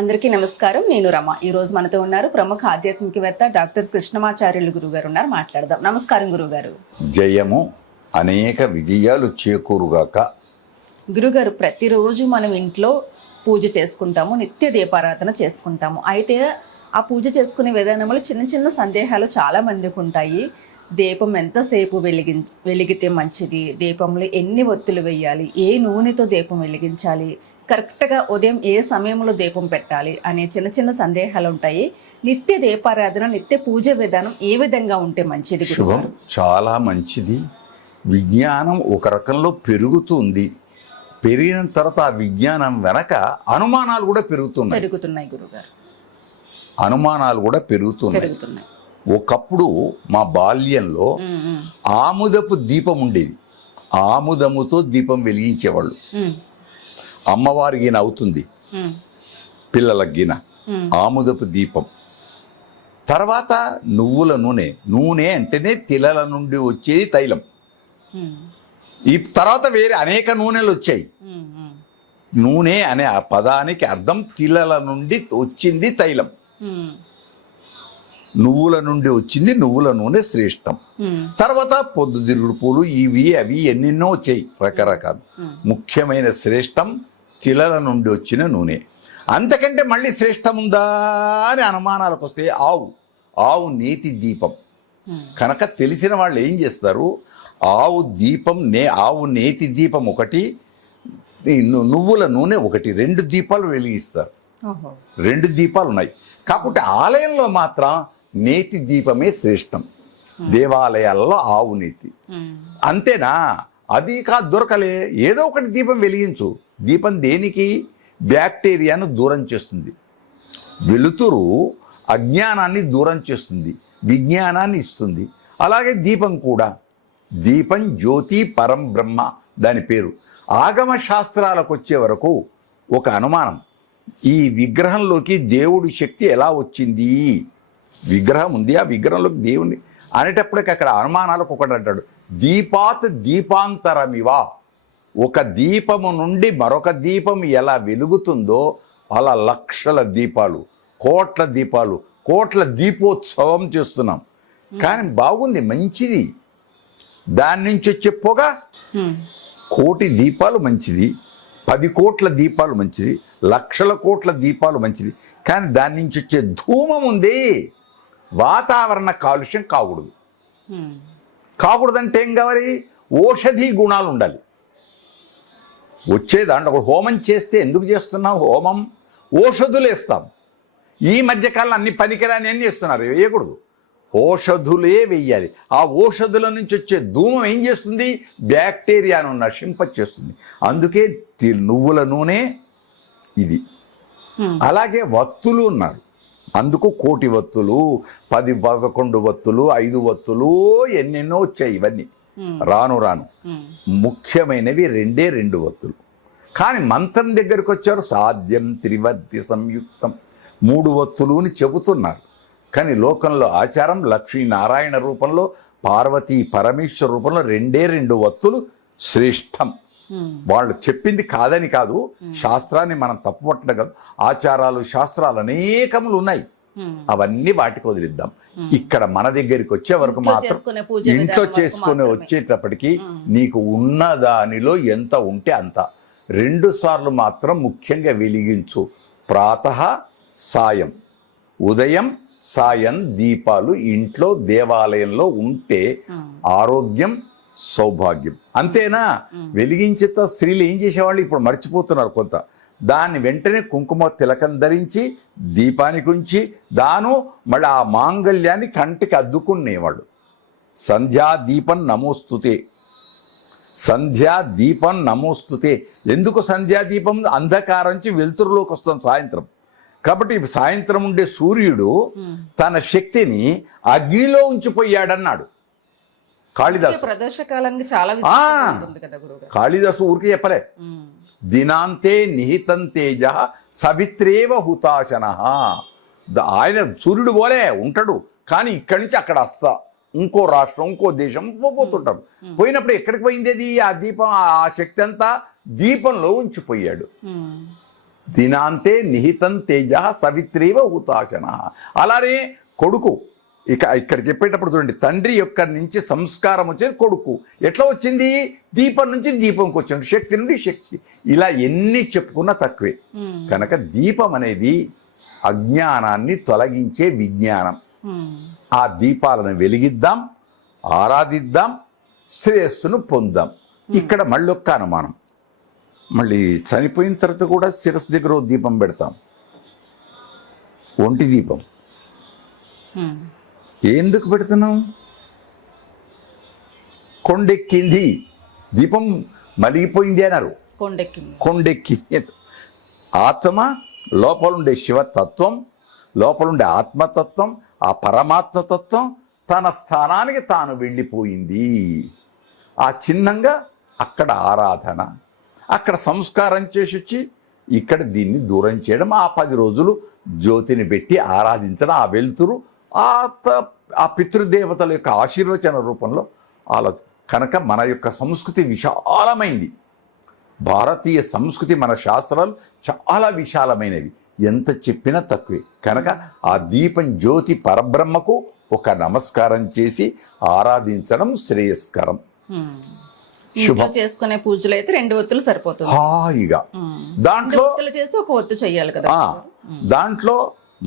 అందరికీ నమస్కారం. నేను రమ. ఈ రోజు మనతో ఉన్నారు ప్రముఖ ఆధ్యాత్మికవేత్త డాక్టర్ కృష్ణమాచార్యులు గురుగారు ఉన్నారు. మాట్లాడదాం. నమస్కారం గురుగారు. జయము, అనేక విజయాలు చేకూరుగాక. గురుగారు, ప్రతిరోజు మనం ఇంట్లో పూజ చేసుకుంటాము, నిత్య దీపారాధన చేసుకుంటాము. అయితే ఆ పూజ చేసుకునే విధానంలో చిన్న చిన్న సందేహాలు చాలా మందికి ఉంటాయి. దీపం ఎంతసేపు వెలిగితే మంచిది, దీపంలో ఎన్ని ఒత్తులు వేయాలి, ఏ నూనెతో దీపం వెలిగించాలి, కరెక్ట్గా ఉదయం ఏ సమయంలో దీపం పెట్టాలి అనే చిన్న చిన్న సందేహాలు ఉంటాయి. నిత్య దీపారాధన, నిత్య పూజ విధానం ఏ విధంగా ఉంటే మంచిది? శుభం, చాలా మంచిది. విజ్ఞానం ఒక రకంలో పెరుగుతుంది. పెరిగిన తర్వాత ఆ విజ్ఞానం వెనక అనుమానాలు కూడా పెరుగుతున్నాయి గురుగారు. అనుమానాలు కూడా పెరుగుతున్నాయి. ఒకప్పుడు మా బాల్యంలో ఆముదపు దీపం ఉండేది. ఆముదముతో దీపం వెలిగించేవాళ్ళు. అమ్మవారి గిన అవుతుంది, పిల్లల గిన ఆముదపు దీపం. తర్వాత నువ్వుల నూనె. నూనె అంటేనే తిలల నుండి వచ్చేది తైలం. ఈ తర్వాత వేరే అనేక నూనెలు వచ్చాయి. నూనె అనే ఆ పదానికి అర్థం తిలల నుండి వచ్చింది తైలం, నువ్వుల నుండి వచ్చింది నువ్వుల నూనె శ్రేష్టం. తర్వాత పొద్దుతిరుగుడు పూలు, ఇవి అవి ఎన్నెన్నో వచ్చాయి రకరకాలు. ముఖ్యమైన శ్రేష్టం తిలల నుండి వచ్చిన నూనె. అంతకంటే మళ్ళీ శ్రేష్టం ఉందా అని అనుమానాలకు వస్తే ఆవు నేతి దీపం కనుక తెలిసిన వాళ్ళు ఏం చేస్తారు, ఆవు నేతి దీపం ఒకటి, నువ్వుల నూనె ఒకటి, 2 దీపాలు వెలిగిస్తారు. 2 దీపాలు ఉన్నాయి. కాకపోతే ఆలయంలో మాత్రం నేతి దీపమే శ్రేష్టం. దేవాలయాల్లో ఆవు నేతి. అంతేనా? అది కాదు, దొరకలే, ఏదో ఒకటి దీపం వెలిగించు. దీపం దేనికి? బ్యాక్టీరియాను దూరం చేస్తుంది. వెలుతురు అజ్ఞానాన్ని దూరం చేస్తుంది, విజ్ఞానాన్ని ఇస్తుంది. అలాగే దీపం కూడా. దీపం జ్యోతి పరం బ్రహ్మ దాని పేరు. ఆగమ శాస్త్రాలకు వచ్చే వరకు ఒక అనుమానం, ఈ విగ్రహంలోకి దేవుడి శక్తి ఎలా వచ్చింది? విగ్రహం ఉంది, ఆ విగ్రహంలోకి దేవుని అనేటప్పటికి అక్కడ అనుమానాలకు ఒకటి అంటాడు, దీపాత్ దీపాంతరమివా. ఒక దీపము నుండి మరొక దీపం ఎలా వెలుగుతుందో అలా లక్షల దీపాలు, కోట్ల దీపాలు, కోట్ల దీపోత్సవం చేస్తున్నాం. కానీ బాగుంది, మంచిది. దాని నుంచి వచ్చే పొగ 1,000,000 దీపాలు మంచిది, 10 కోట్ల దీపాలు మంచిది, లక్షల కోట్ల దీపాలు మంచిది. కానీ దాని నుంచి వచ్చే ధూమం ఉంది, వాతావరణ కాలుష్యం కాకూడదు. కాకూడదంటే ఏం కావాలి? ఔషధీ గుణాలు ఉండాలి. వచ్చే దాంట్లో ఒక హోమం చేస్తే ఎందుకు చేస్తున్నాం? హోమం ఔషధులు వేస్తాం. ఈ మధ్యకాలంలో అన్ని పనికిరాని అన్ని చేస్తున్నారు, వేయకూడదు. ఔషధులే వెయ్యాలి. ఆ ఔషధుల నుంచి వచ్చే ధూమం ఏం చేస్తుంది? బ్యాక్టీరియాను నశింపచేస్తుంది. అందుకే నువ్వుల నూనె ఇది. అలాగే వత్తులు ఉన్నారు, అందుకు 1,000,000 వత్తులు, 10, 11 వత్తులు, 5 వత్తులు, ఎన్నెన్నో వచ్చాయి. ఇవన్నీ రాను రాను ముఖ్యమైనవి 2 వత్తులు. కానీ మంత్రం దగ్గరికి వచ్చారు, సాధ్యం త్రివర్తి సంయుక్తం 3 వత్తులు అని చెబుతున్నారు. కానీ లోకంలో ఆచారం లక్ష్మీనారాయణ రూపంలో, పార్వతీ పరమేశ్వర రూపంలో 2 వత్తులు శ్రేష్టం. వాళ్ళు చెప్పింది కాదని కాదు, శాస్త్రాన్ని మనం తప్పుపట్టడం కాదు. ఆచారాలు శాస్త్రాలు అనేకములు ఉన్నాయి, అవన్నీ వాటికి వదిలిద్దాం. ఇక్కడ మన దగ్గరికి వచ్చే వరకు మాత్రం ఇంట్లో చేసుకుని వచ్చేటప్పటికి నీకు ఉన్న దానిలో ఎంత ఉంటే అంత 2 సార్లు మాత్రం ముఖ్యంగా వెలిగించు. ప్రాతః సాయం, ఉదయం సాయం దీపాలు ఇంట్లో దేవాలయంలో ఉంటే ఆరోగ్యం సౌభాగ్యం. అంతేనా? వెలిగించేత స్త్రీలు ఏం చేసేవాళ్ళు ఇప్పుడు మర్చిపోతున్నారు కొంత. దాన్ని వెంటనే కుంకుమ తిలకం ధరించి దీపానికి ఉంచి దాను మళ్ళీ ఆ మాంగళ్యాన్ని కంటికి అద్దుకునేవాళ్ళు. సంధ్యాదీపం నమోస్తుతే, సంధ్యాదీపం నమోస్తుతే. ఎందుకు సంధ్యాదీపం? అంధకారం నుంచి వెలుతురులోకి వస్తుంది సాయంత్రం. కాబట్టి సాయంత్రం ఉండే సూర్యుడు తన శక్తిని అగ్నిలో ఉంచిపోయాడన్నాడు కాళిదాసు. కాళిదాసు ఊరికి చెప్పలే. దినాంతే నిహితం తేజ సవిత్రేవ హుతాశన. ఆయన సూర్యుడు పోలే ఉంటాడు, కానీ ఇక్కడి నుంచి అక్కడ వస్తా ఇంకో రాష్ట్రం ఇంకో దేశం పోతుంటాం. పోయినప్పుడు ఎక్కడికి పోయింది అది? ఆ దీపం, ఆ శక్తి అంతా దీపంలో ఉంచిపోయాడు. దినాంతే నిహితం తేజ సవిత్రీవ హుతాశన. అలానే కొడుకు ఇక్కడ చెప్పేటప్పుడు చూడండి, తండ్రి యొక్క నుంచి సంస్కారం వచ్చేది కొడుకు. ఎట్లా వచ్చింది? దీపం నుంచి దీపంకి వచ్చింది, శక్తి నుండి శక్తి. ఇలా ఎన్ని చెప్పుకున్నా తక్కువే. కనుక దీపం అనేది అజ్ఞానాన్ని తొలగించే విజ్ఞానం. ఆ దీపాలను వెలిగిద్దాం, ఆరాధిద్దాం, శ్రేయస్సును పొందాం. ఇక్కడ మళ్ళొక్క అనుమానం, మళ్ళీ చనిపోయిన తర్వాత కూడా శిరస్సు దగ్గర దీపం పెడతాం, ఒంటి దీపం. ఎందుకు పెడుతున్నాం? కొండెక్కింది, దీపం మలిగిపోయింది అన్నారు. కొండెక్కి ఆత్మ లోపలుండే శివతత్వం, లోపలుండే ఆత్మతత్వం, ఆ పరమాత్మతత్వం తన స్థానానికి తాను వెళ్ళిపోయింది. ఆ చిన్నంగా అక్కడ ఆరాధన, అక్కడ సంస్కారం చేసి వచ్చి ఇక్కడ దీన్ని దూరం చేయడం, ఆ 10 రోజులు జ్యోతిని పెట్టి ఆరాధించడం, ఆ వెలుతురు ఆ పితృదేవతల యొక్క ఆశీర్వచన రూపంలో కనుక మన యొక్క సంస్కృతి విశాలమైంది. భారతీయ సంస్కృతి, మన శాస్త్రాలు చాలా విశాలమైనవి, ఎంత చెప్పినా తక్కువే. కనుక ఆ దీపం జ్యోతి పరబ్రహ్మకు ఒక నమస్కారం చేసి ఆరాధించడం శ్రేయస్కరం. శుభం. చేసుకునే పూజలు అయితే 2 ఒత్తులు సరిపోతుంది హాయిగా. దాంట్లో చేసి ఒక ఒత్తు చెయ్యాలి కదా. దాంట్లో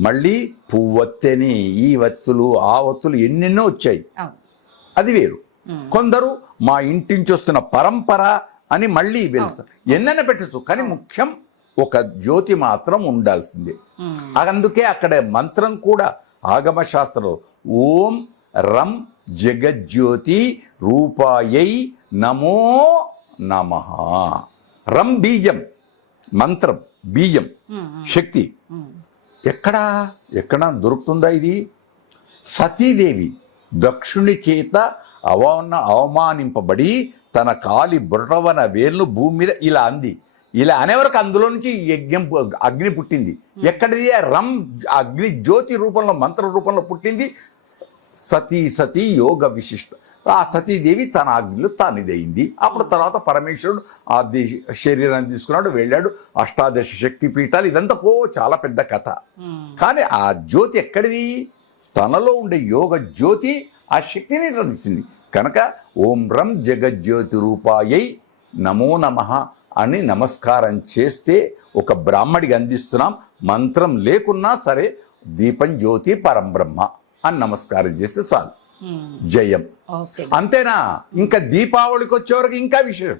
మళ్ళీ పువ్వొత్తెని, ఈ వత్తులు ఆ వత్తులు ఎన్నెన్నో వచ్చాయి, అది వేరు. కొందరు మా ఇంటి నుంచి వస్తున్న పరంపర అని మళ్ళీ వెళ్తారు, ఎన్నైనా పెట్టచ్చు. కానీ ముఖ్యం ఒక జ్యోతి మాత్రం ఉండాల్సిందే. అందుకే అక్కడ మంత్రం కూడా ఆగమ శాస్త్రంలో ఓం రం జగజ్యోతి రూపాయై నమో నమః. రం బీజం, మంత్రం బీజం, శక్తి. ఎక్కడ దొరుకుతుందా ఇది? సతీదేవి దక్షుని చేత అవమానింపబడి తన కాలి బుర్రవన వేర్లు భూమి మీద ఇలా అంది. ఇలా అనేవరకు అందులో నుంచి అగ్ని పుట్టింది. ఎక్కడిది? రం అగ్ని జ్యోతి రూపంలో, మంత్ర రూపంలో పుట్టింది. సతీ యోగ విశిష్ట. ఆ సతీదేవి తన అగ్నిలో తానిదయింది. అప్పుడు తర్వాత పరమేశ్వరుడు ఆ శరీరాన్ని తీసుకున్నాడు, వెళ్ళాడు. 18 శక్తి పీఠాలు, ఇదంతా చాలా పెద్ద కథ. కానీ ఆ జ్యోతి ఎక్కడిది? తనలో ఉండే యోగ జ్యోతి ఆ శక్తిని రచించింది. కనుక ఓం రం జగజ్యోతి రూపాయై నమో నమః అని నమస్కారం చేస్తే ఒక బ్రాహ్మడికి అందిస్తున్నాం. మంత్రం లేకున్నా సరే దీపం జ్యోతి పరంబ్రహ్మ అని నమస్కారం చేస్తే చాలు, జయం. అంతేనా? ఇంకా దీపావళికి వచ్చేవరకు ఇంకా విషయం.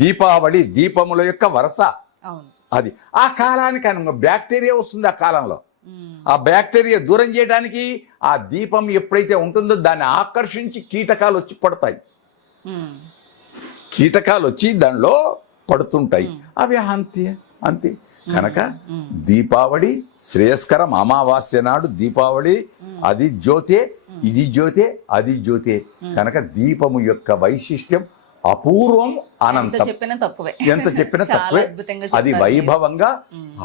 దీపావళి దీపముల యొక్క వరస అది. ఆ కాలానికి బ్యాక్టీరియా వస్తుంది. ఆ కాలంలో ఆ బ్యాక్టీరియా దూరం చేయడానికి ఆ దీపం ఎప్పుడైతే ఉంటుందో దాన్ని ఆకర్షించి కీటకాలు వచ్చి పడతాయి. కీటకాలు వచ్చి దానిలో పడుతుంటాయి. అవి అంతే. కనుక దీపావళి శ్రేయస్కరం. అమావాస్య నాడు దీపావళి, అది జ్యోతే, ఇది జ్యోతే, అది జ్యోతే. కనుక దీపము యొక్క వైశిష్ట్యం అపూర్వం, అనంతం. ఎంత చెప్పినా తక్కువే. అది వైభవంగా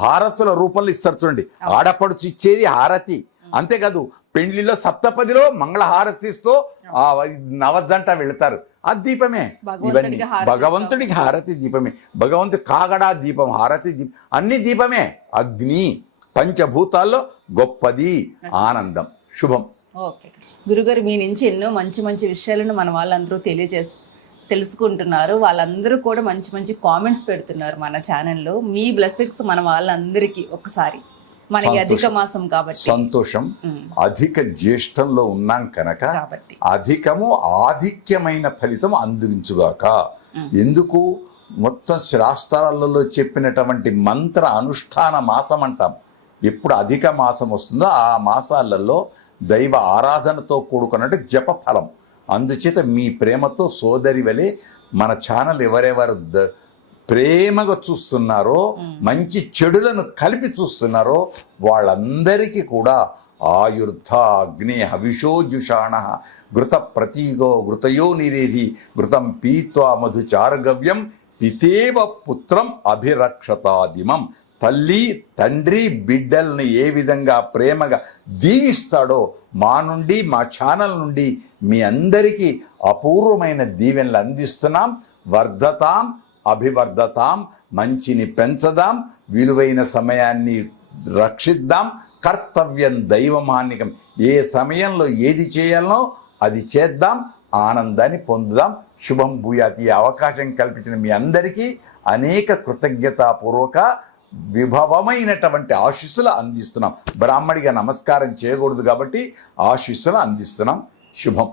హారతుల రూపంలో ఇస్తారు. చూడండి, ఆడపడుచు ఇచ్చేది హారతి. అంతేకాదు పెండ్లిలో సప్తపదిలో మంగళహారతితో ఆ నవజంట వెళతారు. ఆ దీపమే. ఇవన్నీ భగవంతుడికి హారతి దీపమే. భగవంతుడి కాగడా దీపం, హారతి దీపం, అన్ని దీపమే. అగ్ని పంచభూతాల్లో గొప్పది, ఆనందం, శుభం. ఓకే గురుగారు, మీ నుంచి ఎన్నో మంచి మంచి విషయాలను మన వాళ్ళందరూ తెలుసుకుంటున్నారు. వాళ్ళందరూ కూడా మంచి మంచి కామెంట్స్ పెడుతున్నారు మన ఛానల్లో. మీ బ్లెస్సింగ్స్ మన వాళ్ళందరికీ ఒకసారి, మనకి అధిక మాసం కాబట్టి సంతోషం. అధిక జ్యేష్ఠంలో ఉన్నాం కనుక అధికము ఆధిక్యమైన ఫలితం అందించుగాక. ఎందుకు? మొత్తం శాస్త్రాలలో చెప్పినటువంటి మంత్ర అనుష్ఠాన మాసం అంటాం. ఎప్పుడు అధిక మాసం వస్తుందో ఆ మాసాలలో దైవ ఆరాధనతో కూడుకున్నట్టు జప ఫలం. అందుచేత మీ ప్రేమతో సోదరి వలె మన ఛానల్ ఎవరెవరు ప్రేమగా చూస్తున్నారో, మంచి చెడులను కలిపి చూస్తున్నారో వాళ్ళందరికీ కూడా ఆయుర్ధ అగ్ని హవిషోజుషాణ ఘృత ప్రతీగో ఘృతయో నిరేధి ఘృతం పీత్వా మధుచారగవ్యం పితేవ పుత్రం అభిరక్షతాదిమం. తల్లి తండ్రి బిడ్డల్ని ఏ విధంగా ప్రేమగా దీవిస్తాడో మా నుండి, మా ఛానల్ నుండి మీ అందరికీ అపూర్వమైన దీవెనలు అందిస్తున్నాం. వర్ధతాం అభివర్ధతాం మంచిని పెంచదాం, విలువైన సమయాన్ని రక్షిద్దాం. కర్తవ్యం దైవమాన్నికం. ఏ సమయంలో ఏది చేయాలనో అది చేద్దాం, ఆనందాన్ని పొందుదాం. శుభం భూయాత్. ఈ అవకాశం కల్పించిన మీ అందరికీ అనేక కృతజ్ఞతాపూర్వక విభవమైనటువంటి ఆశీస్సులు అందిస్తున్నాం. బ్రాహ్మడిగా నమస్కారం చేయకూడదు కాబట్టి ఆశీస్సులు అందిస్తున్నాం. శుభం.